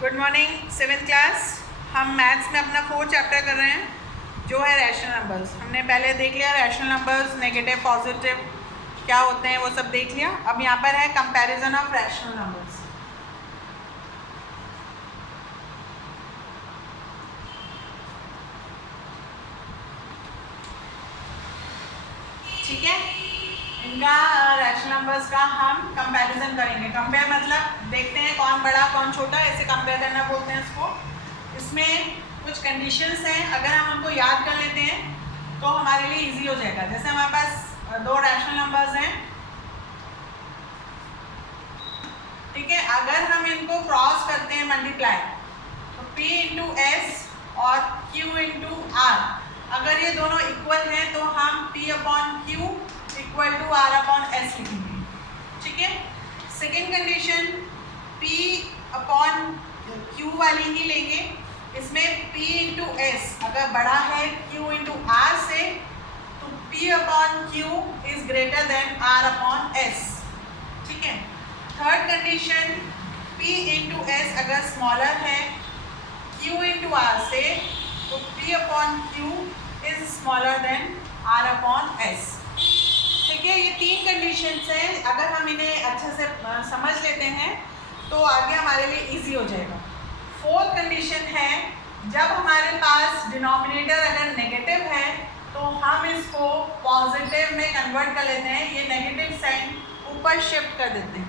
Good morning seventh class. हम maths में अपना 4th चैप्टर कर रहे हैं जो है रैशनल नंबर्स। हमने पहले देख लिया रैशनल नंबर्स, नेगेटिव पॉजिटिव क्या होते हैं वो सब देख लिया। अब यहाँ पर है कंपैरिजन ऑफ रैशनल नंबर्स। ठीक है, इनका रैशनल नंबर्स का हम कंपैरिजन करेंगे। कंपेयर मतलब देखते हैं कौन बड़ा कौन छोटा, ऐसे कंपेयर करना बोलते हैं इसको। इसमें कुछ कंडीशंस हैं, अगर हम उनको याद कर लेते हैं तो हमारे लिए इजी हो जाएगा। जैसे हमारे पास दो रैशनल नंबर्स हैं, ठीक है। अगर हम इनको क्रॉस करते हैं मल्टीप्लाई, तो P इंटू एस और Q इंटू आर, अगर ये दोनों इक्वल हैं तो हम P upon Q equal to R upon S लिखेंगे, ठीक है। Second condition P upon Q वाली ही लेंगे। इसमें P इंटू एस अगर बड़ा है Q इंटू आर से तो P upon Q is greater than R upon S, ठीक है। Third condition P into S अगर स्मॉलर है Q इंटू आर से तो P upon Q is smaller than R upon S, ठीक है। ये तीन कंडीशंस हैं, अगर हम इन्हें अच्छे से समझ लेते हैं तो आगे हमारे लिए इजी हो जाएगा। फोर्थ कंडीशन है जब हमारे पास डिनोमिनेटर अगर नेगेटिव है तो हम इसको पॉजिटिव में कन्वर्ट कर लेते हैं, ये नेगेटिव साइन ऊपर शिफ्ट कर देते हैं।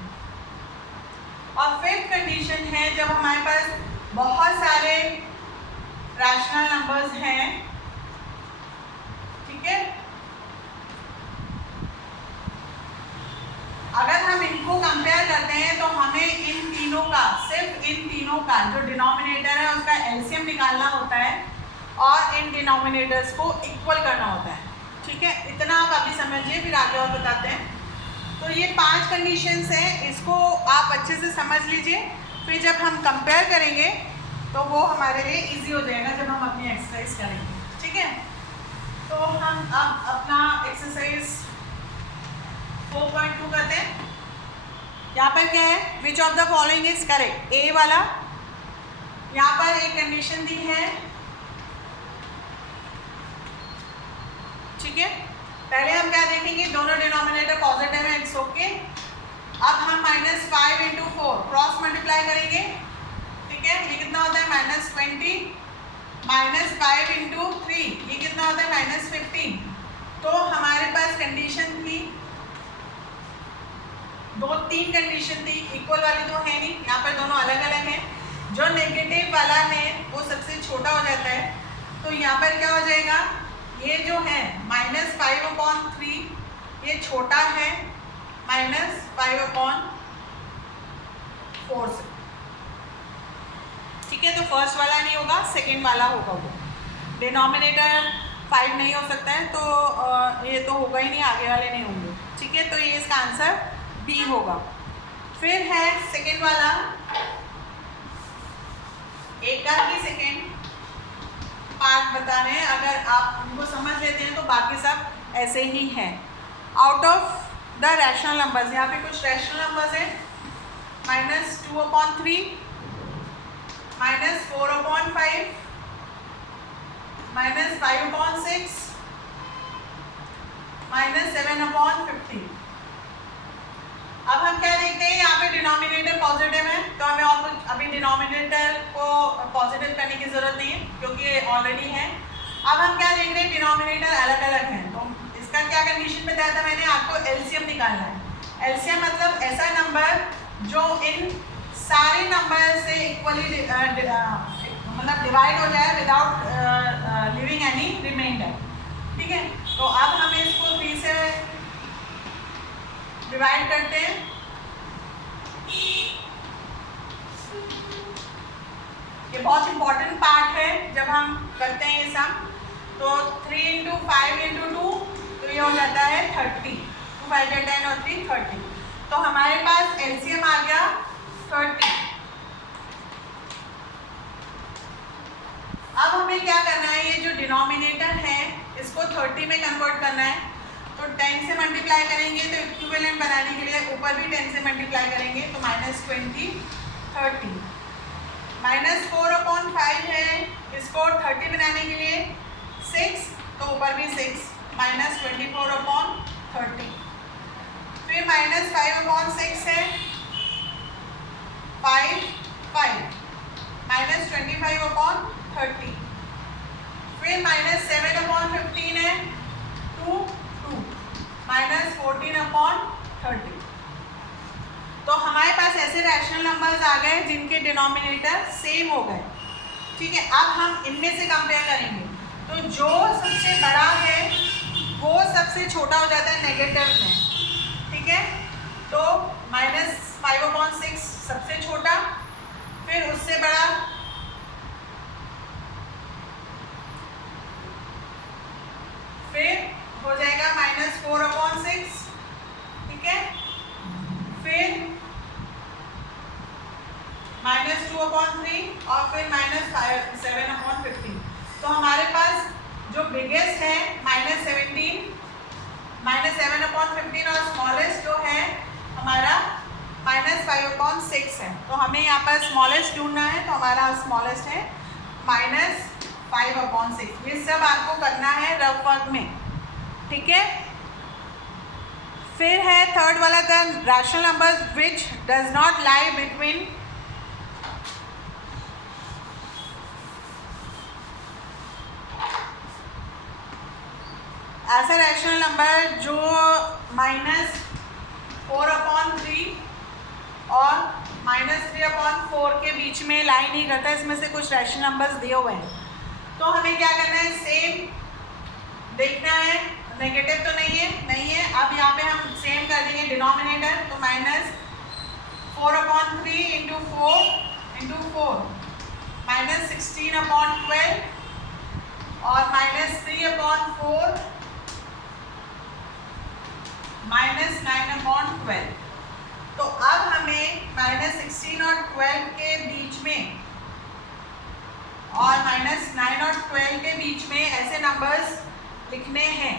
और फिफ्थ कंडीशन है जब हमारे पास बहुत सारे रैशनल नंबर्स हैं, ठीक है। अगर हम इनको कंपेयर करते हैं तो हमें इन तीनों का, सिर्फ इन तीनों का जो डिनोमिनेटर है उसका एलसीएम निकालना होता है और इन डिनोमिनेटर्स को इक्वल करना होता है, ठीक है। इतना आप अभी समझिए, फिर आगे और बताते हैं। तो ये 5 कंडीशंस हैं, इसको आप अच्छे से समझ लीजिए, फिर जब हम कंपेयर करेंगे तो वो हमारे लिए इजी हो जाएगा जब हम अपनी एक्सरसाइज करेंगे, ठीक है। तो हम अब अपना एक्सरसाइज 4.2 करते हैं। यहाँ पर क्या है, which of the following is correct, A वाला। यहाँ पर एक कंडीशन दी है, ठीक है। पहले हम क्या देखेंगे, दोनों डिनोमिनेटर पॉजिटिव है, इट्स ओके। अब हम -5 इंटू 4 क्रॉस मल्टीप्लाई करेंगे, ठीक है। ये कितना होता है -20, -5 इंटू 3 ये कितना होता है -15। तो हमारे पास कंडीशन थी, तीन कंडीशन थी, इक्वल वाली तो है नहीं, यहाँ पर दोनों अलग अलग हैं। जो नेगेटिव वाला है वो सबसे छोटा हो जाता है, तो यहाँ पर क्या हो जाएगा, ये जो है -5/3 ये छोटा है -5/4 से, ठीक है। तो फर्स्ट वाला नहीं होगा, सेकेंड वाला होगा। वो डिनोमिनेटर 5 नहीं हो सकता है, तो ये तो होगा ही नहीं, आगे वाले नहीं होंगे, ठीक है। तो ये इसका आंसर बी होगा। फिर है सेकेंड वाला, एक का ही सेकेंड पार्ट बता रहे हैं, अगर आप उनको समझ लेते हैं तो बाकी सब ऐसे ही हैं। Out of the rational numbers, यहाँ पे कुछ रैशनल नंबर्स हैं, -2/3, -4/5, -5/6, -7/15। अब हम क्या देखते हैं, यहाँ पे डिनोमिनेटर पॉजिटिव है, तो हमें और कुछ अभी डिनोमिनेटर को पॉजिटिव करने की जरूरत नहीं है क्योंकि ये ऑलरेडी है। अब हम क्या देख रहे हैं, डिनोमिनेटर अलग अलग हैं, तो इसका क्या कंडीशन बताया था मैंने आपको, एलसीएम निकालना है। एलसीएम मतलब ऐसा नंबर जो इन सारे नंबर से इक्वली मतलब डिवाइड हो जाए विदाउट लिविंग एनी रिमाइंडर, ठीक है। तो अब हमें इसको 3 से डिवाइड करते हैं। ये बहुत इंपॉर्टेंट पार्ट है जब हम करते हैं ये सम। तो 3 इंटू 5 इंटू 2 तो ये हो जाता है 30, 2 5 10 और 3 30। तो हमारे पास एलसीएम आ गया 30। अब हमें क्या करना है, ये जो डिनोमिनेटर है इसको 30 में कन्वर्ट करना है, तो 10 से मल्टीप्लाई करेंगे तो इक्विवेलेंट बनाने के लिए ऊपर भी 10 से मल्टीप्लाई करेंगे, तो -20 30। -4/5 है, इसको 30 बनाने के लिए 6, तो ऊपर भी 6, -24/30। फिर -5/6 है 5, -25/30। फिर -7/15 है 2, -14/30। तो हमारे पास ऐसे रैशनल नंबर्स आ गए जिनके डिनोमिनेटर सेम हो गए। ठीक है, अब हम इनमें से कंपेयर करेंगे, तो जो सबसे बड़ा है वो सबसे छोटा हो जाता है नेगेटिव में। ठीक है, तो -5/6 सबसे छोटा, फिर उससे बड़ा, फिर हो जाएगा -4/6। ठीक है, फिर -2/3 और फिर -7/15। तो हमारे पास जो बिगेस्ट है -17, -7/15 और स्मॉलेस्ट जो है हमारा -5/6 है। तो हमें यहाँ पर स्मॉलेस्ट ढूंढना है, तो हमारा स्मॉलेस्ट है -5/6। ये सब आपको करना है रफ वर्क में। ठीक है, फिर है थर्ड वाला, the rational numbers which does not lie between ऐसा रैशनल नंबर जो -4/3 और -3/4 के बीच में लाई नहीं करता। इसमें से कुछ रैशनल नंबर्स दिए हुए हैं, तो हमें क्या करना है, सेम देखना है, नेगेटिव तो नहीं है। अब यहाँ पे हम सेम कर देंगे डिनोमिनेटर, तो -4/3 × 4 -16/12 और -3/4 -9/12। तो अब हमें -16 और 12 के बीच में और -9 और 12 के बीच में ऐसे नंबर्स लिखने हैं।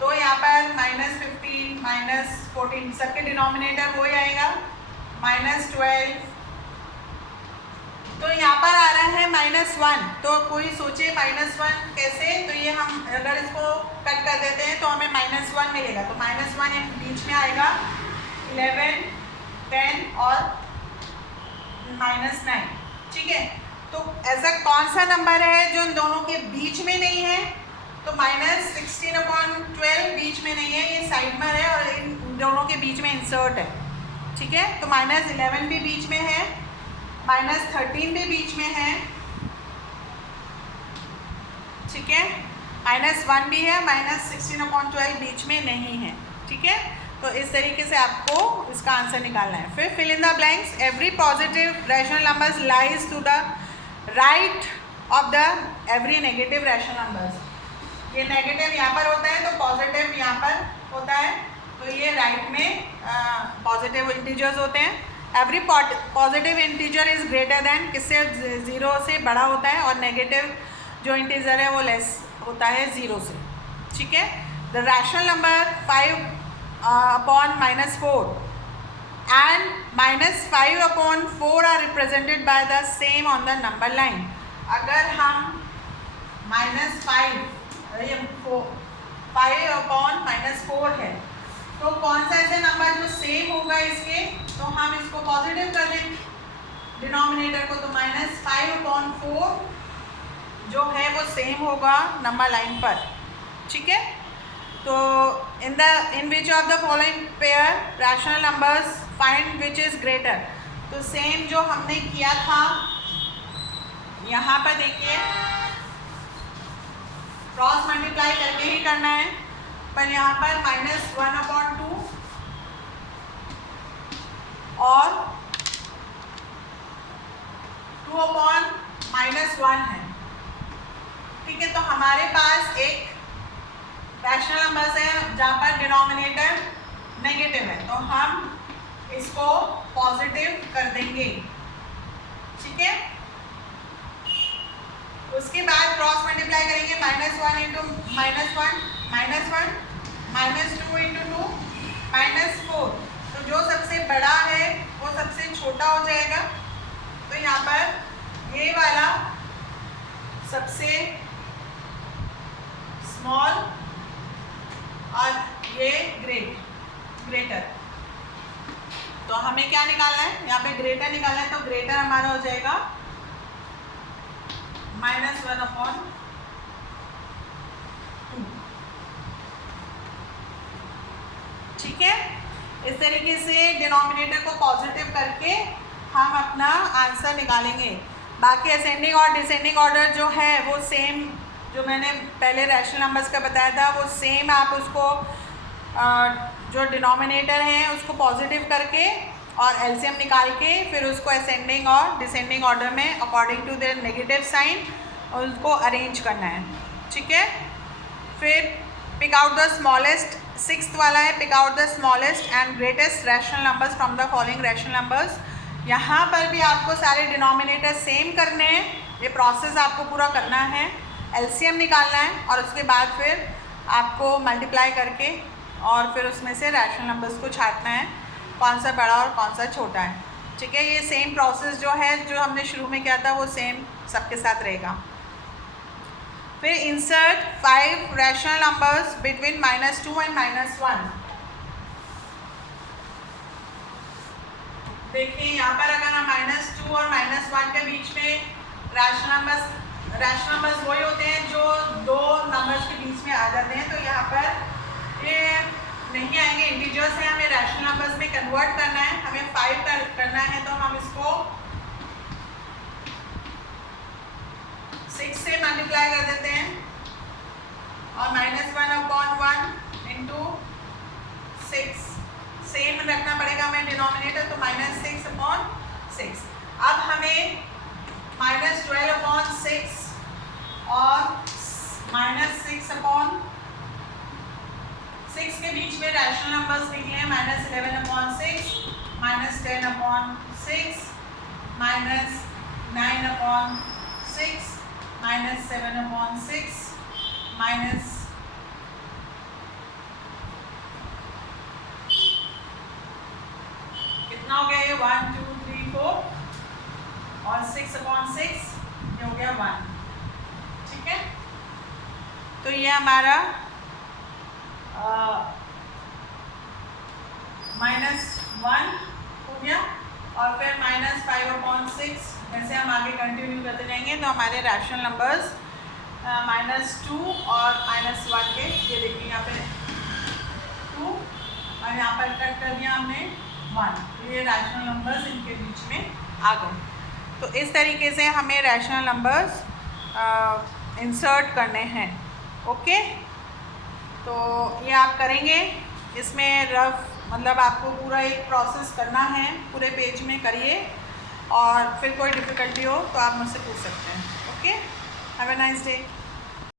तो यहाँ पर -15, -14 सबके डिनोमिनेटर हो जाएगा, -12। तो यहाँ पर आ रहा है -1। तो कोई सोचे -1 कैसे, तो ये हम अगर इसको कट कर देते हैं तो हमें -1 मिलेगा। तो -1 बीच में आएगा 11, 10 और -9। ठीक है, तो ऐसा कौन सा नंबर है जो इन दोनों के बीच में नहीं है, तो -16/12 बीच में नहीं है, ये साइड में है और इन दोनों के बीच में इंसर्ट है। ठीक है, तो -11 भी बीच में है, -13 भी बीच में है। ठीक है, -1 भी है, -16/12 बीच में नहीं है। ठीक है, तो इस तरीके से आपको इसका आंसर निकालना है। फिर fill in the blanks, every positive rational numbers lies to the right of the every negative rational numbers. ये नेगेटिव यहाँ पर होता है तो पॉजिटिव यहाँ पर होता है, तो ये राइट में पॉजिटिव इंटीजर्स होते हैं। Every positive integer is greater than, किससे, 0 से बड़ा होता है, और नेगेटिव जो इंटीजर है वो लेस होता है 0 से। ठीक है, the rational number 5/-4 and -5/4 are represented by the same on the number line. अगर हम -5/-4 है, तो कौन सा ऐसा नंबर जो सेम होगा इसके, तो हम इसको पॉजिटिव कर देंगे डिनोमिनेटर को, तो -5/4 जो है वो सेम होगा नंबर लाइन पर। ठीक है, तो in which of the following pair rational numbers find which is greater. तो सेम जो हमने किया था यहाँ पर देखिए, क्रॉस मल्टीप्लाई करके ही करना है, पर यहाँ पर -1/2 और 2/-1 है। ठीक है, तो हमारे पास एक रैशनल नंबर्स है जहाँ पर डिनोमिनेटर नेगेटिव है, तो हम इसको पॉजिटिव कर देंगे। ठीक है, उसके बाद क्रॉस मल्टीप्लाई करेंगे, -1 × -1, -1, -2 × 2, -4। तो जो सबसे बड़ा है वो सबसे छोटा हो जाएगा, तो यहाँ पर सबसे स्मॉल और ये ग्रेटर। तो हमें क्या निकालना है, यहाँ पे ग्रेटर निकालना है, तो ग्रेटर हमारा हो जाएगा -1/2। ठीक है, इस तरीके से डिनोमिनेटर को पॉजिटिव करके हम अपना आंसर निकालेंगे। बाकी असेंडिंग और डिसेंडिंग ऑर्डर जो है वो सेम, जो मैंने पहले रैशनल नंबर्स का बताया था वो सेम, आप उसको जो डिनोमिनेटर है उसको पॉजिटिव करके और एलसीएम निकाल के फिर उसको असेंडिंग और डिसेंडिंग ऑर्डर में according to their negative sign उसको अरेंज करना है। ठीक है, फिर pick out the smallest, 6th वाला है pick out the smallest and greatest rational numbers from the following rational numbers. यहाँ पर भी आपको सारे डिनोमिनेटर सेम करने हैं, ये प्रोसेस आपको पूरा करना है। एलसीएम निकालना है और उसके बाद फिर आपको मल्टीप्लाई करके और फिर उसमें से रैशनल नंबर्स को छांटना है, कौन सा बड़ा और कौन सा छोटा है। ठीक है, ये सेम प्रोसेस जो है जो हमने शुरू में किया था वो सेम सबके साथ रहेगा। फिर insert 5 rational numbers between -2 and -1। देखिए यहाँ पर अगर हम -2 और -1 के बीच में रैशनल नंबर्स वही होते हैं जो दो नंबर्स के बीच में आ जाते हैं, तो यहाँ पर ये नहीं आएंगे, इंटीजर्स हैं, हमें रैशनल नंबर्स में कन्वर्ट करना है, हमें 5 करना है, तो हम इसको 6 से मल्टीप्लाई कर देते हैं और -1/1 इंटू 6 सेम रखना पड़ेगा हमें डिनोमिनेटर, तो -6/6। अब हमें -12/6 और -6/6 के बीच में रैशनल नंबर्स निकले हैं, -11/6, -10/6, -9/6, -7/6, कितना हो गया ये 1 2 3 4 और 6/6 ये हो गया 1। ठीक है, तो ये हमारा -1 हो गया और फिर -5/6। जैसे हम आगे कंटिन्यू करते जाएंगे तो हमारे रैशनल नंबर्स -2 और -1 के, ये देखिए यहाँ पे 2 और यहाँ पर कट कर दिया हमने 1, ये रैशनल नंबर्स इनके बीच में आ गए। तो इस तरीके से हमें रैशनल नंबर्स इंसर्ट करने हैं। ओके, तो ये आप करेंगे, इसमें रफ मतलब आपको पूरा एक प्रोसेस करना है, पूरे पेज में करिए और फिर कोई डिफ़िकल्टी हो तो आप मुझसे पूछ सकते हैं। Okay, have a nice day.